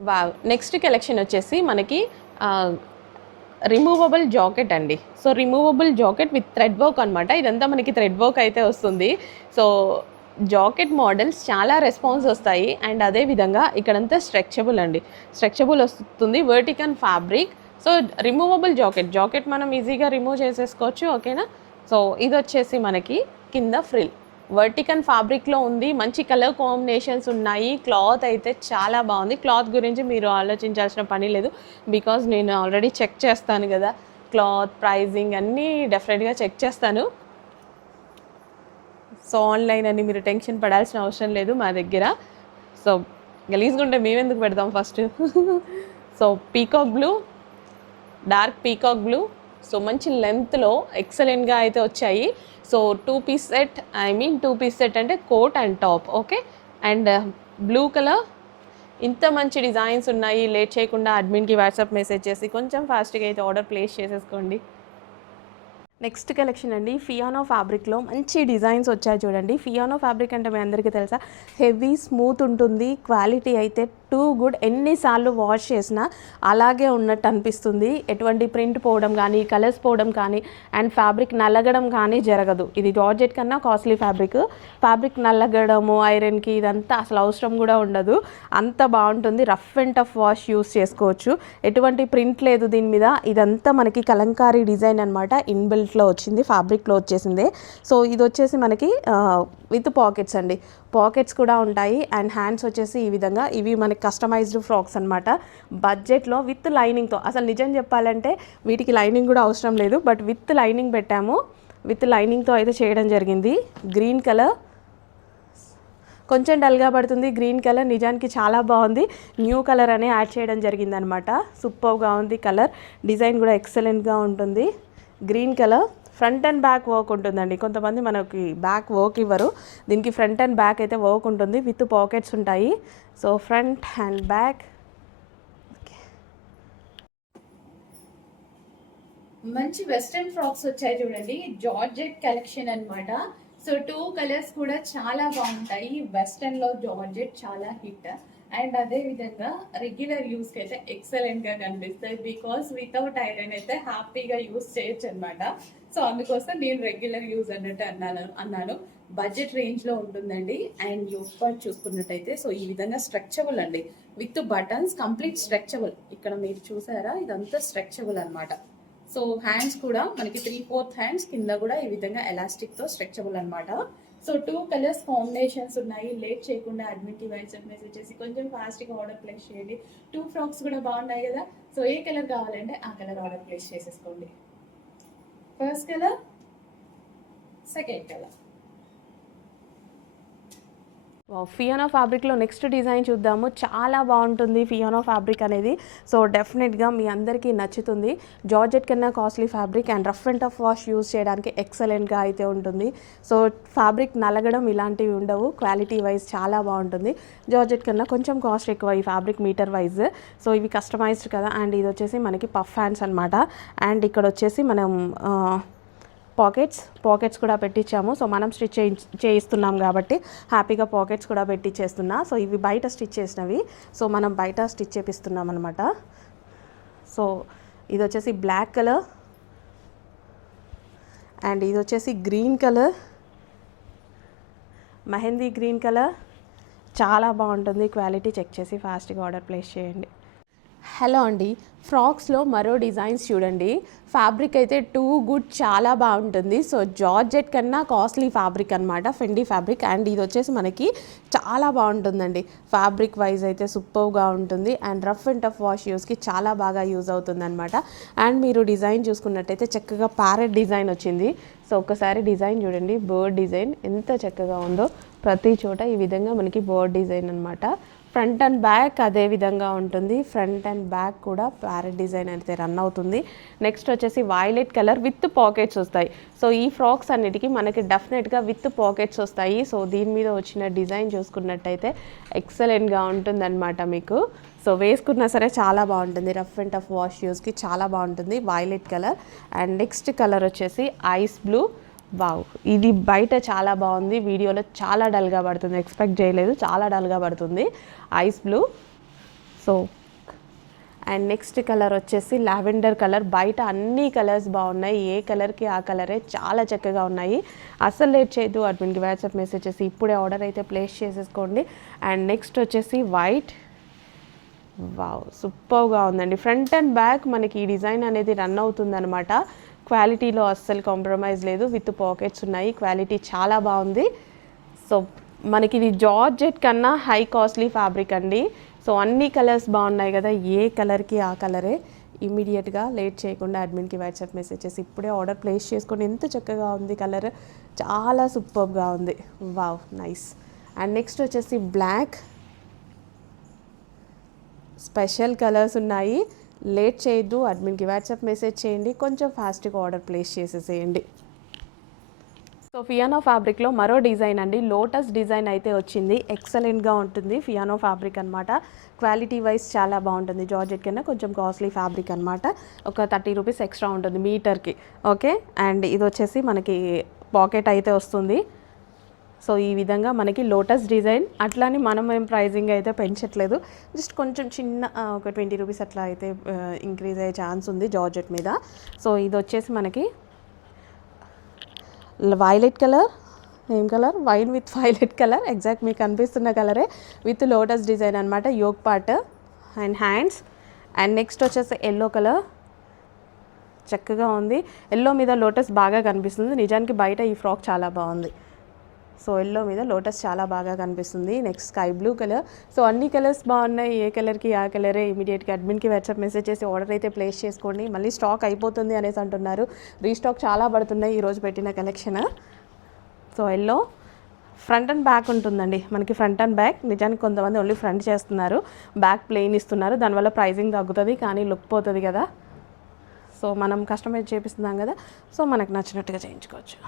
Wow! Next collection వచ్చేసి మనకి ఆహ్, రిమూవబుల్ జాకెట్ అండి. So, removable jacket with thread work అనమాట. ఇదంతా మనకి థ్రెడ్ వర్క్ అయితే వస్తుంది. సో, జాకెట్ మోడల్స్ చాలా రెస్పాన్స్ వస్తాయి. అండ్ అదే విధంగా ఇక్కడంతా స్ట్రెచబుల్ అండి. స్ట్రెచబుల్ వస్తుంది. Vertical fabric. So, removable jacket మనం ఈజీగా రిమూవ్ చేసేసుకోవచ్చు. ఓకేనా? సో, ఇదొచ్చేసి మనకి కింద ఫ్రిల్. వర్టికల్ ఫ్యాబ్రిక్‌లో ఉంది. మంచి కలర్ కాంబినేషన్స్ ఉన్నాయి. క్లాత్ అయితే చాలా బావుంది. క్లాత్ గురించి మీరు ఆలోచించాల్సిన పని లేదు. బికాజ్ నేను ఆల్రెడీ చెక్ చేస్తాను గదా! క్లాత్, ప్రైజింగ్ అన్నీ డెఫినెట్‌గా చెక్ చేస్తాను. సో, ఆన్‌లైన్ అని మీరు టెన్షన్ పడాల్సిన అవసరం లేదు మా దగ్గర. సో, గలీజ్‌గా ఉంటే మేమెందుకు పెడతాం first. So, peacock blue, dark peacock blue. So, మంచి లెంగ్త్‌లో ఎక్సలెంట్‌గా అయితే వచ్చాయి. So, 2 piece set, I mean 2 piece set అంటే coat and top. Okay. And blue colour. ఇంత మంచి డిజైన్స్ ఉన్నాయి. లేట్ చేయకుండా అడ్మిన్‌కి వాట్సాప్ మెసేజ్ చేసి కొంచెం ఫాస్ట్‌గా అయితే ఆర్డర్ ప్లేస్ చేసేసుకోండి. నెక్స్ట్ కలెక్షన్ అండి ఫియానో ఫ్యాబ్రిక్లో మంచి డిజైన్స్ వచ్చాయి చూడండి. ఫియానో ఫ్యాబ్రిక్ అంటే మీ అందరికీ తెలుసా, హెవీ స్మూత్ ఉంటుంది. క్వాలిటీ అయితే టూ గుడ్. ఎన్నిసార్లు వాష్ చేసినా అలాగే ఉన్నట్టు అనిపిస్తుంది. ఎటువంటి ప్రింట్ పోవడం కానీ, కలర్స్ పోవడం కానీ, అండ్ ఫ్యాబ్రిక్ నల్లగడం కానీ జరగదు. ఇది జార్జెట్ కన్నా కాస్ట్లీ ఫ్యాబ్రిక్ నల్లగడము, ఐరన్కి ఇదంతా అసలు అవసరం కూడా ఉండదు. అంత బాగుంటుంది. Rough and tough wash use చేసుకోవచ్చు. ఎటువంటి ప్రింట్ లేదు దీని మీద. ఇదంతా మనకి కలంకారీ డిజైన్ అనమాట. ఇన్బిల్ట్లో వచ్చింది, ఫ్యాబ్రిక్లో వచ్చేసింది. సో ఇది వచ్చేసి మనకి విత్ పాకెట్స్ అండి. పాకెట్స్ కూడా ఉంటాయి. అండ్ హ్యాండ్స్ వచ్చేసి ఈ విధంగా, ఇవి మనకి కస్టమైజ్డ్ ఫ్రాక్స్ అనమాట. బడ్జెట్లో విత్ లైనింగ్తో. అసలు నిజం చెప్పాలంటే వీటికి లైనింగ్ కూడా అవసరం లేదు, బట్ విత్ లైనింగ్ పెట్టాము. విత్ లైనింగ్తో అయితే చేయడం జరిగింది. గ్రీన్ కలర్ కొంచెం డల్గా పడుతుంది. గ్రీన్ కలర్ నిజానికి చాలా బాగుంది. న్యూ కలర్ అనే యాడ్ చేయడం జరిగిందనమాట. సూపర్గా ఉంది కలర్. డిజైన్ కూడా ఎక్సలెంట్గా ఉంటుంది. Green colour. Front and back work ఉంటుందండి. కొంతమంది మనకి బ్యాక్ వర్క్ ఇవ్వరు. దీనికి ఫ్రంట్ అండ్ బ్యాక్ అయితే వర్క్ ఉంటుంది. విత్ పాకెట్స్ ఉంటాయి. So front and back. మంచి వెస్ట్రన్ ఫ్రాక్స్ వచ్చాయి చూడండి. జార్జెట్ కలెక్షన్ అన్నమాట. సో 2 కలర్స్ కూడా చాలా బాగుంటాయి. వెస్ట్రన్ లో జార్జెట్ చాలా హిట్. అండ్ అదే విధంగా రెగ్యులర్ యూస్ కి అయితే ఎక్సలెంట్ గా కనిపిస్తాయి. బికాస్ వితౌట్ ఐరన్ అయితే హ్యాపీగా యూస్ చేయొచ్చు అనమాట. సో అందుకోసం నేను రెగ్యులర్ యూజ్ అన్నట్టు అన్నాను. బడ్జెట్ రేంజ్ లో ఉంటుందండి. అండ్ యూస్ పార్ట్ చూసుకున్నట్టయితే సో ఈ విధంగా స్ట్రెచబుల్ అండి. With buttons, complete stretchable. ఇక్కడ మీరు చూసారా, ఇదంతా స్ట్రెచబుల్ అనమాట. సో హ్యాండ్స్ కూడా మనకి 3/4 హ్యాండ్స్, కింద కూడా ఈ విధంగా ఎలాస్టిక్ తో స్ట్రెచబుల్ అనమాట. సో 2 కలర్స్ కాంబినేషన్స్ ఉన్నాయి. లేట్ చేయకుండా అడ్మిట్ కి వాట్సాప్ మెసేజ్ చేసి కొంచెం ఫాస్ట్ గా ఆర్డర్ ప్లేస్ చేయండి. 2 ఫ్రాక్స్ కూడా బాగున్నాయి కదా. సో ఏ కలర్ కావాలంటే ఆ కలర్ ఆర్డర్ ప్లేస్ చేసేసుకోండి. First colour, second colour. ఫియానో ఫ్యాబ్రిక్లో నెక్స్ట్ డిజైన్ చూద్దాము. చాలా బాగుంటుంది ఫియానో ఫ్యాబ్రిక్ అనేది. సో డెఫినెట్గా మీ అందరికీ నచ్చుతుంది. జార్జెట్ కన్నా costly fabric and rough and tough wash use చేయడానికి ఎక్సలెంట్గా అయితే ఉంటుంది. సో ఫ్యాబ్రిక్ నలగడం ఇలాంటివి ఉండవు. క్వాలిటీ వైజ్ చాలా బాగుంటుంది. జార్జెట్ కన్నా కొంచెం కాస్ట్ ఎక్కువ ఈ ఫ్యాబ్రిక్ మీటర్ వైజ్. సో ఇవి కస్టమైజ్డ్ కదా. అండ్ ఇది వచ్చేసి మనకి పఫ్ హ్యాండ్స్ అనమాట. అండ్ ఇక్కడ వచ్చేసి మనం పాకెట్స్ కూడా పెట్టించాము. సో మనం స్టిచ్ చేయిస్తున్నాం కాబట్టి హ్యాపీగా పాకెట్స్ కూడా పెట్టించేస్తున్నా. సో ఇవి బయట స్టిచ్ చేసినవి. సో మనం బయట స్టిచ్ చేపిస్తున్నాం అనమాట. సో ఇది వచ్చేసి బ్లాక్ కలర్ అండ్ ఇది వచ్చేసి green colour, mehndi green colour. చాలా బాగుంటుంది. క్వాలిటీ చెక్ చేసి ఫాస్ట్గా ఆర్డర్ ప్లేస్ చేయండి. హలో అండి, ఫ్రాక్స్లో మరో డిజైన్స్ చూడండి. ఫ్యాబ్రిక్ అయితే టూ గుడ్, చాలా బాగుంటుంది. సో జార్జెట్ కన్నా కాస్ట్లీ ఫ్యాబ్రిక్ అనమాట, ఫెండీ ఫ్యాబ్రిక్. అండ్ ఇది వచ్చేసి మనకి చాలా బాగుంటుందండి. ఫ్యాబ్రిక్ వైజ్ అయితే సూపర్గా ఉంటుంది. And rough and tough wash యూస్కి చాలా బాగా యూజ్ అవుతుంది అనమాట. అండ్ మీరు డిజైన్ చూసుకున్నట్టయితే చక్కగా ప్యారెట్ డిజైన్ వచ్చింది. సో ఒకసారి డిజైన్ చూడండి. బర్డ్ డిజైన్ ఎంత చక్కగా ఉందో. ప్రతి చోట ఈ విధంగా మనకి బర్డ్ డిజైన్ అనమాట. ఫ్రంట్ అండ్ బ్యాక్ అదే విధంగా ఉంటుంది. ఫ్రంట్ అండ్ బ్యాక్ కూడా ప్యారెట్ డిజైన్ అయితే రన్ అవుతుంది. నెక్స్ట్ వచ్చేసి వైలెట్ కలర్ విత్ పాకెట్స్ వస్తాయి. సో ఈ ఫ్రాక్స్ అన్నిటికీ మనకి డెఫినెట్గా విత్ పాకెట్స్ వస్తాయి. సో దీని మీద వచ్చిన డిజైన్ చూసుకున్నట్టయితే ఎక్సలెంట్గా ఉంటుందన్నమాట మీకు. సో వేసుకున్నా సరే చాలా బాగుంటుంది. రఫ్ అండ్ టఫ్ వాష్ యూస్కి చాలా బాగుంటుంది. Violet colour. And next colour వచ్చేసి ఐస్ బ్లూ. వావ్, ఇది బయట చాలా బాగుంది, వీడియోలో చాలా డల్గా పడుతుంది. ఎక్స్పెక్ట్ చేయలేదు, చాలా డల్గా పడుతుంది. Ice blue. So and next colour వచ్చేసి లావెండర్ కలర్. బయట అన్ని కలర్స్ బాగున్నాయి, ఏ కలర్కి ఆ కలరే చాలా చక్కగా ఉన్నాయి. అస్సలు లేట్ చేయొద్దు, అడ్మిన్కి వాట్సాప్ మెసేజ్ చేసి ఇప్పుడే ఆర్డర్ అయితే ప్లేస్ చేసేసుకోండి. అండ్ నెక్స్ట్ వచ్చేసి వైట్. వావ్, సూపర్గా ఉందండి. ఫ్రంట్ అండ్ బ్యాక్ మనకి ఈ డిజైన్ అనేది రన్ అవుతుందన్నమాట. క్వాలిటీలో అస్సలు కాంప్రమైజ్ లేదు, విత్ పాకెట్స్ ఉన్నాయి. క్వాలిటీ చాలా బాగుంది. సో మనకి ఇది జార్జెట్ కన్నా హై కాస్ట్లీ ఫ్యాబ్రిక్ అండి. సో అన్ని కలర్స్ బాగున్నాయి కదా, ఏ కలర్కి ఆ కలరే. ఇమీడియట్గా లేట్ చేయకుండా అడ్మిన్కి వాట్సాప్ మెసేజ్ చేసి ఇప్పుడే ఆర్డర్ ప్లేస్ చేసుకోండి. ఎంత చక్కగా ఉంది కలర్, చాలా సూపర్గా ఉంది. Wow, nice. అండ్ నెక్స్ట్ వచ్చేసి బ్లాక్. స్పెషల్ కలర్స్ ఉన్నాయి, లేట్ చేయొద్దు, అడ్మిన్కి వాట్సాప్ మెసేజ్ చేయండి, కొంచెం ఫాస్ట్గా ఆర్డర్ ప్లేస్ చేసేసేయండి. సో ఫియానో ఫ్యాబ్రిక్లో మరో డిజైన్ అండి, లోటస్ డిజైన్ అయితే వచ్చింది. ఎక్సలెంట్గా ఉంటుంది, ఫియానో ఫ్యాబ్రిక్ అనమాట. క్వాలిటీ వైజ్ చాలా బాగుంటుంది. జార్జెట్ కన్నా కొంచెం కాస్ట్లీ ఫ్యాబ్రిక్ అనమాట. ఒక 30 రూపీస్ ఎక్స్ట్రా ఉంటుంది మీటర్కి. ఓకే, అండ్ ఇది వచ్చేసి మనకి పాకెట్ అయితే వస్తుంది. సో ఈ విధంగా మనకి లోటస్ డిజైన్. అట్లానే మనం ఏం ప్రైజింగ్ అయితే పెంచట్లేదు, జస్ట్ కొంచెం చిన్న ఒక 20 రూపీస్ అట్లా అయితే ఇంక్రీజ్ అయ్యే ఛాన్స్ ఉంది జార్జెట్ మీద. సో ఇది వచ్చేసి మనకి వైలెట్ కలర్. ఏం colour? Wine with violet colour, exact మీకు కనిపిస్తున్న కలరే, విత్ లోటస్ డిజైన్ అనమాట. Yoke part and hands. And next వచ్చేసి ఎల్లో కలర్, చక్కగా ఉంది. ఎల్లో మీద లోటస్ బాగా కనిపిస్తుంది. నిజానికి బయట ఈ ఫ్రాక్ చాలా బాగుంది. సో ఎల్లో మీద లోటస్ చాలా బాగా కనిపిస్తుంది. Next sky blue colour. So అన్ని కలర్స్ బాగున్నాయి, ఏ కలర్కి ఆ కలరే. ఇమీడియట్గా అడ్మిన్కి వాట్సాప్ మెసేజ్ చేసి ఆర్డర్ అయితే ప్లేస్ చేసుకోండి. మళ్ళీ స్టాక్ అయిపోతుంది అనేసి అంటున్నారు, రీస్టాక్ చాలా పడుతున్నాయి ఈరోజు పెట్టిన collection. So yellow front and back ఉంటుందండి మనకి, ఫ్రంట్ అండ్ బ్యాక్. నిజానికి కొంతమంది ఓన్లీ ఫ్రంట్ చేస్తున్నారు, బ్యాక్ ప్లెయిన్ ఇస్తున్నారు. దానివల్ల ప్రైజింగ్ తగ్గుతుంది కానీ లుక్ పోతుంది కదా. సో మనం కస్టమైజ్ చేపిస్తున్నాం కదా, సో మనకు నచ్చినట్టుగా చేయించుకోవచ్చు.